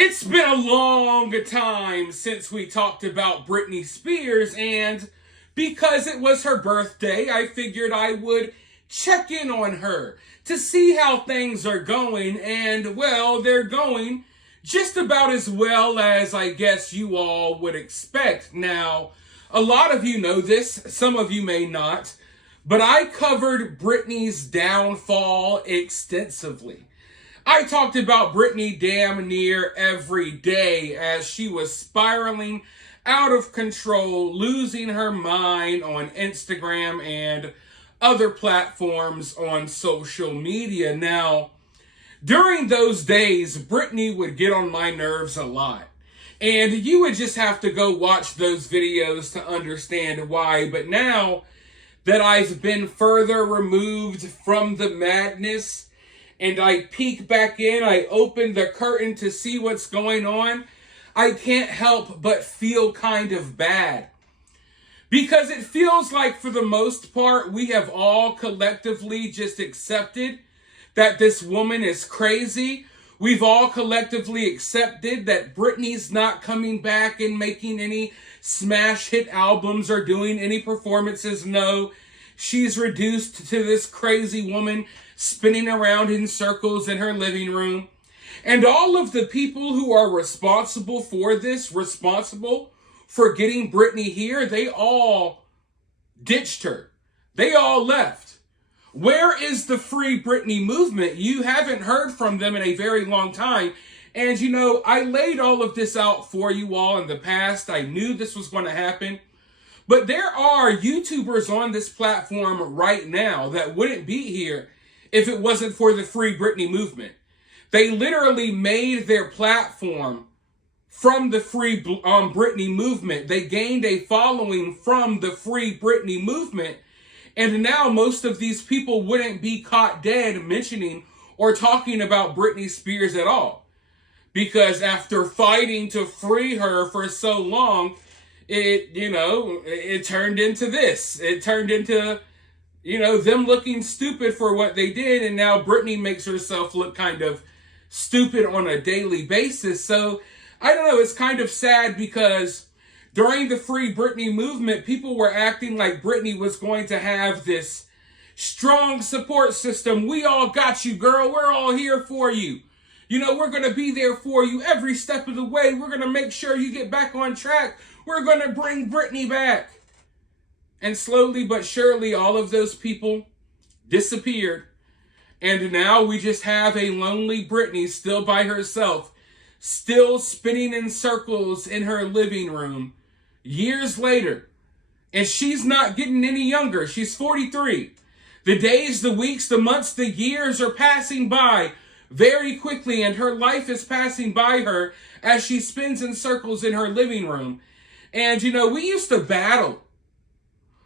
It's been a long time since we talked about Britney Spears, and because it was her birthday, I figured I would check in on her to see how things are going, and well, they're going just about as well as I guess you all would expect. Now, a lot of you know this, some of you may not, but I covered Britney's downfall extensively. I talked about Britney damn near every day as she was spiraling out of control, losing her mind on Instagram and other platforms on social media. Now, during those days, Britney would get on my nerves a lot. And you would just have to go watch those videos to understand why. But now that I've been further removed from the madness, and I peek back in, I open the curtain to see what's going on, I can't help but feel kind of bad. Because it feels like for the most part, we have all collectively just accepted that this woman is crazy. We've all collectively accepted that Britney's not coming back and making any smash hit albums or doing any performances. No, she's reduced to this crazy woman spinning around in circles in her living room. And all of the people who are responsible for this, responsible for getting Britney here, they all ditched her. They all left. Where is the Free Britney movement? You haven't heard from them in a very long time. And you know, I laid all of this out for you all in the past. I knew this was going to happen. But there are YouTubers on this platform right now that wouldn't be here if it wasn't for the Free Britney movement. They literally made their platform from the Free Britney movement. They gained a following from the Free Britney movement. And now most of these people wouldn't be caught dead mentioning or talking about Britney Spears at all. Because after fighting to free her for so long, it turned into this. It turned into them looking stupid for what they did, and now Britney makes herself look kind of stupid on a daily basis. So, I don't know, it's kind of sad because during the Free Britney movement, people were acting like Britney was going to have this strong support system. We all got you, girl. We're all here for you. We're going to be there for you every step of the way. We're going to make sure you get back on track. We're going to bring Britney back. And slowly but surely, all of those people disappeared. And now we just have a lonely Britney still by herself, still spinning in circles in her living room years later. And she's not getting any younger. She's 43. The days, the weeks, the months, the years are passing by very quickly, and her life is passing by her as she spins in circles in her living room. And we used to battle.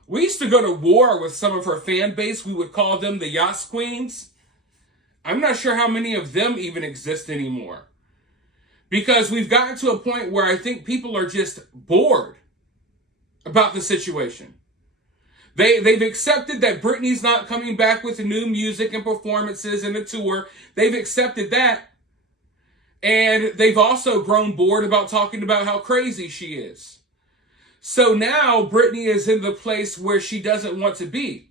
We used to go to war with some of her fan base. We would call them the Yas Queens. I'm not sure how many of them even exist anymore. Because we've gotten to a point where I think people are just bored about the situation. They've accepted that Britney's not coming back with new music and performances and a tour. They've accepted that. And they've also grown bored about talking about how crazy she is. So now Britney is in the place where she doesn't want to be.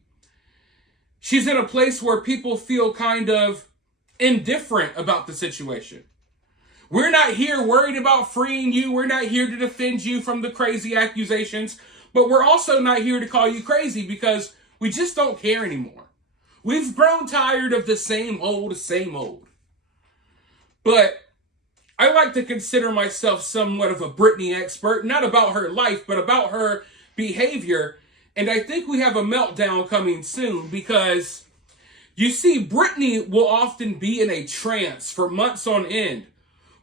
She's in a place where people feel kind of indifferent about the situation. We're not here worried about freeing you. We're not here to defend you from the crazy accusations. But we're also not here to call you crazy because we just don't care anymore. We've grown tired of the same old, same old. But I like to consider myself somewhat of a Britney expert, not about her life, but about her behavior. And I think we have a meltdown coming soon because, you see, Britney will often be in a trance for months on end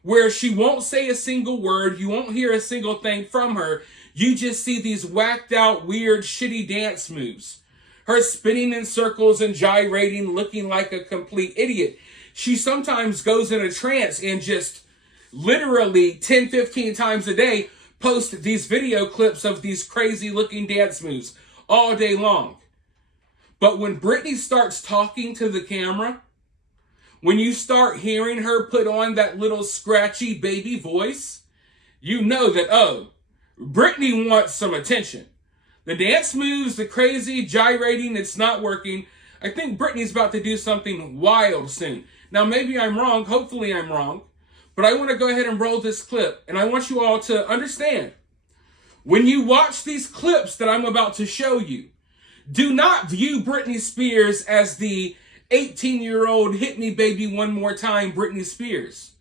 where she won't say a single word. You won't hear a single thing from her. You just see these whacked out, weird, shitty dance moves. Her spinning in circles and gyrating, looking like a complete idiot. She sometimes goes in a trance and just literally 10, 15 times a day post these video clips of these crazy looking dance moves all day long. But when Britney starts talking to the camera, when you start hearing her put on that little scratchy baby voice, you know that, oh, Britney wants some attention. The dance moves, the crazy gyrating, it's not working. I think Britney's about to do something wild soon. Now, maybe I'm wrong. Hopefully I'm wrong. But I want to go ahead and roll this clip. And I want you all to understand, when you watch these clips that I'm about to show you, do not view Britney Spears as the 18-year-old hit me baby one more time Britney Spears.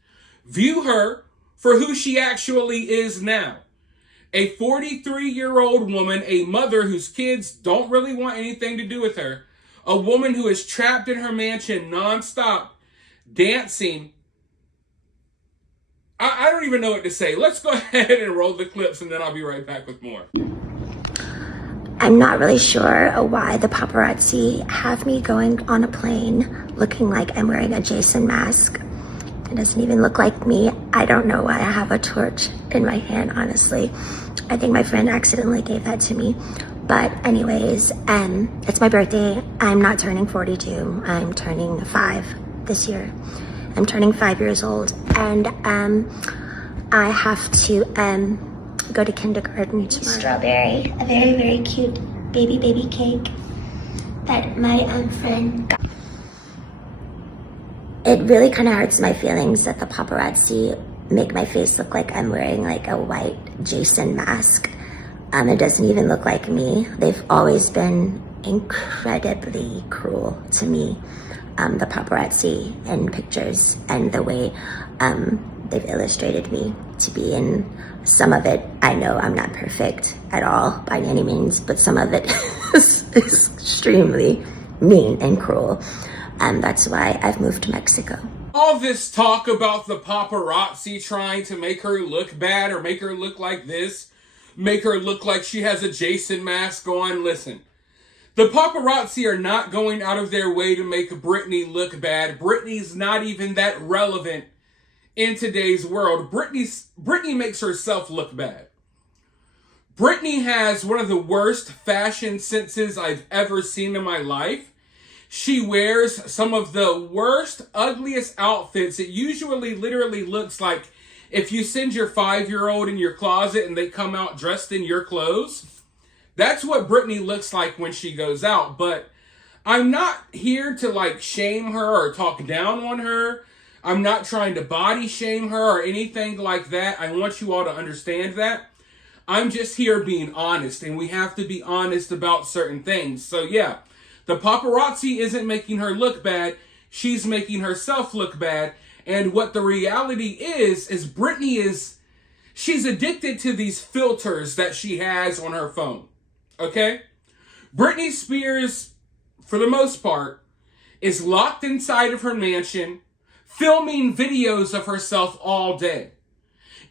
View her for who she actually is now. A 43-year-old woman, a mother whose kids don't really want anything to do with her, a woman who is trapped in her mansion nonstop, dancing. I don't even know what to say. Let's go ahead and roll the clips, and then I'll be right back with more. I'm not really sure why the paparazzi have me going on a plane looking like I'm wearing a Jason mask. It doesn't even look like me. I don't know why I have a torch in my hand, honestly. I think my friend accidentally gave that to me. But anyways, it's my birthday. I'm not turning 42. I'm turning 5 this year. I'm turning 5 years old. And I have to go to kindergarten tomorrow. Strawberry, a very, very cute baby cake that my friend got. It really kind of hurts my feelings that the paparazzi make my face look like I'm wearing like a white Jason mask. It doesn't even look like me. They've always been incredibly cruel to me, the paparazzi in pictures and the way they've illustrated me to be in. Some of it, I know I'm not perfect at all by any means, but some of it is extremely mean and cruel. And that's why I've moved to Mexico. All this talk about the paparazzi trying to make her look bad or make her look like this, make her look like she has a Jason mask on. Listen, the paparazzi are not going out of their way to make Britney look bad. Britney's not even that relevant in today's world. Britney makes herself look bad. Britney has one of the worst fashion senses I've ever seen in my life. She wears some of the worst, ugliest outfits. It usually literally looks like if you send your 5-year-old in your closet and they come out dressed in your clothes. That's what Britney looks like when she goes out. But I'm not here to like shame her or talk down on her. I'm not trying to body shame her or anything like that. I want you all to understand that. I'm just here being honest, and we have to be honest about certain things. So yeah, the paparazzi isn't making her look bad. She's making herself look bad. And what the reality is Britney she's addicted to these filters that she has on her phone. Okay? Britney Spears, for the most part, is locked inside of her mansion, filming videos of herself all day.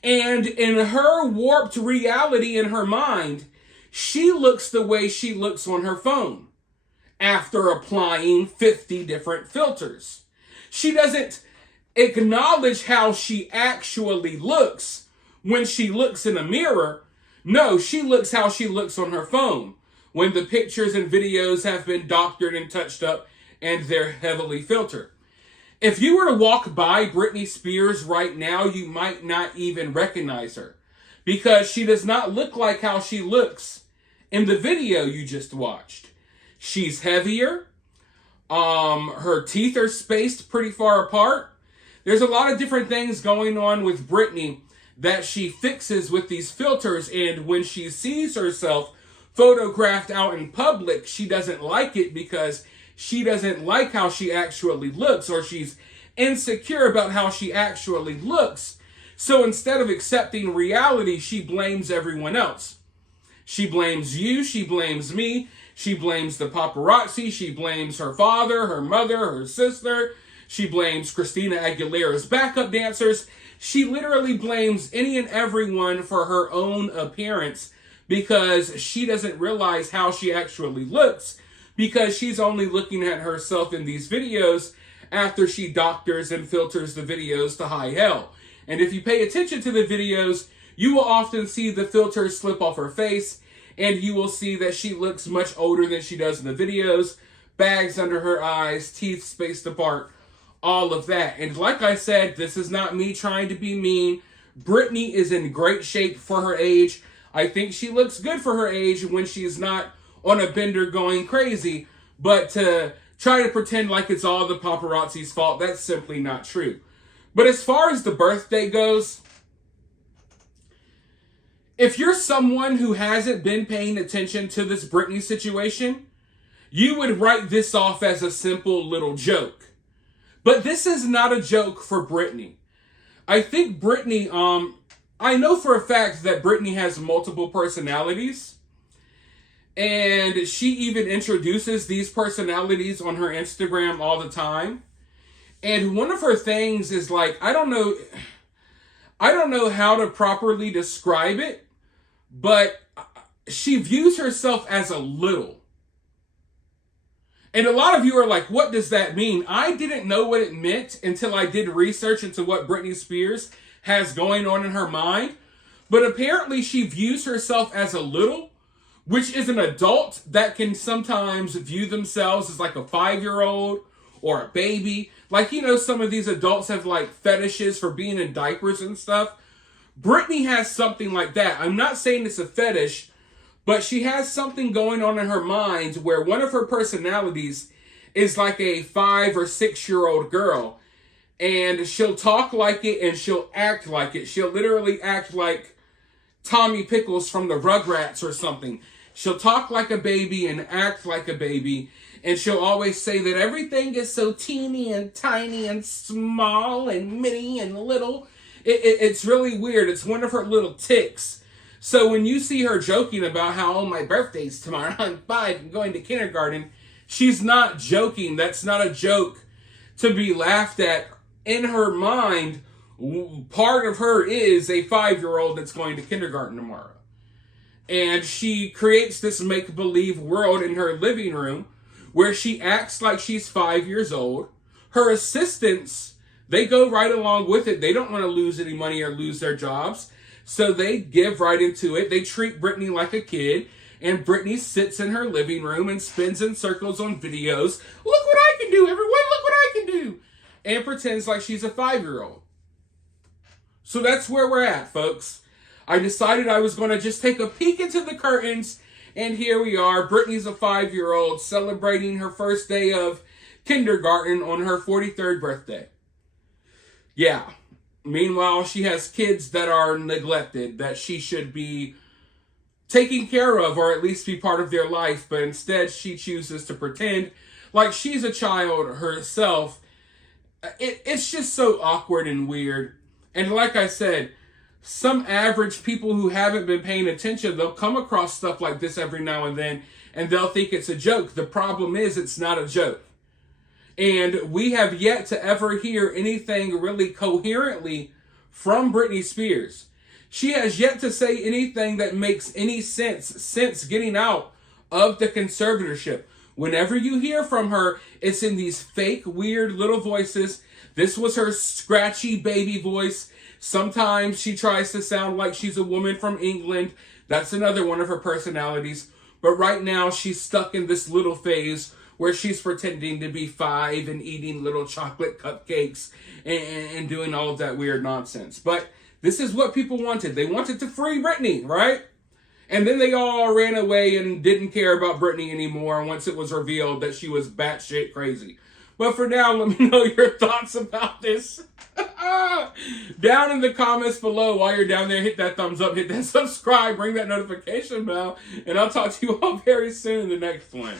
And in her warped reality in her mind, she looks the way she looks on her phone after applying 50 different filters. She doesn't acknowledge how she actually looks when she looks in a mirror. No, she looks how she looks on her phone when the pictures and videos have been doctored and touched up and they're heavily filtered. If you were to walk by Britney Spears right now, you might not even recognize her because she does not look like how she looks in the video you just watched. She's heavier. Her teeth are spaced pretty far apart. There's a lot of different things going on with Britney that she fixes with these filters, and when she sees herself photographed out in public, she doesn't like it because she doesn't like how she actually looks, or she's insecure about how she actually looks. So instead of accepting reality, she blames everyone else. She blames you, she blames me, she blames the paparazzi, she blames her father, her mother, her sister, she blames Christina Aguilera's backup dancers. She literally blames any and everyone for her own appearance because she doesn't realize how she actually looks, because she's only looking at herself in these videos after she doctors and filters the videos to high hell. And if you pay attention to the videos, you will often see the filters slip off her face, and you will see that she looks much older than she does in the videos, bags under her eyes, teeth spaced apart, all of that. And like I said, this is not me trying to be mean. Britney is in great shape for her age. I think she looks good for her age when she's not on a bender going crazy. But to try to pretend like it's all the paparazzi's fault, that's simply not true. But as far as the birthday goes, if you're someone who hasn't been paying attention to this Britney situation, you would write this off as a simple little joke. But this is not a joke for Britney. I think Britney, I know for a fact that Britney has multiple personalities. And she even introduces these personalities on her Instagram all the time. And one of her things is like, I don't know how to properly describe it, but she views herself as a little. And a lot of you are like, what does that mean? I didn't know what it meant until I did research into what Britney Spears has going on in her mind. But apparently she views herself as a little, which is an adult that can sometimes view themselves as like a 5-year-old or a baby. Like, you know, some of these adults have like fetishes for being in diapers and stuff. Britney has something like that. I'm not saying it's a fetish, but she has something going on in her mind where one of her personalities is like a 5 or 6-year-old girl. And she'll talk like it and she'll act like it. She'll literally act like Tommy Pickles from the Rugrats or something. She'll talk like a baby and act like a baby. And she'll always say that everything is so teeny and tiny and small and mini and little. It's really weird. It's one of her little tics. So when you see her joking about how, oh, my birthday's tomorrow, I'm 5 and going to kindergarten, she's not joking. That's not a joke to be laughed at. In her mind, part of her is a 5-year-old that's going to kindergarten tomorrow. And she creates this make-believe world in her living room where she acts like she's 5 years old. Her assistants, they go right along with it. They don't want to lose any money or lose their jobs. So they give right into it. They treat Britney like a kid. And Britney sits in her living room and spins in circles on videos. Look what I can do, everyone. Look what I can do. And pretends like she's a 5-year-old. So that's where we're at, folks. I decided I was going to just take a peek into the curtains. And here we are. Britney's a 5-year-old celebrating her first day of kindergarten on her 43rd birthday. Yeah. Meanwhile, she has kids that are neglected, that she should be taking care of or at least be part of their life. But instead, she chooses to pretend like she's a child herself. It's just so awkward and weird. And like I said, some average people who haven't been paying attention, they'll come across stuff like this every now and then, and they'll think it's a joke. The problem is it's not a joke. And we have yet to ever hear anything really coherently from Britney Spears. She has yet to say anything that makes any sense since getting out of the conservatorship. Whenever you hear from her, it's in these fake, weird little voices. This was her scratchy baby voice. Sometimes she tries to sound like she's a woman from England. That's another one of her personalities. But right now, she's stuck in this little phase where she's pretending to be 5 and eating little chocolate cupcakes and doing all of that weird nonsense. But this is what people wanted. They wanted to free Britney, right? And then they all ran away and didn't care about Britney anymore once it was revealed that she was batshit crazy. But for now, let me know your thoughts about this. Down in the comments below. While you're down there, hit that thumbs up, hit that subscribe, ring that notification bell, and I'll talk to you all very soon in the next one.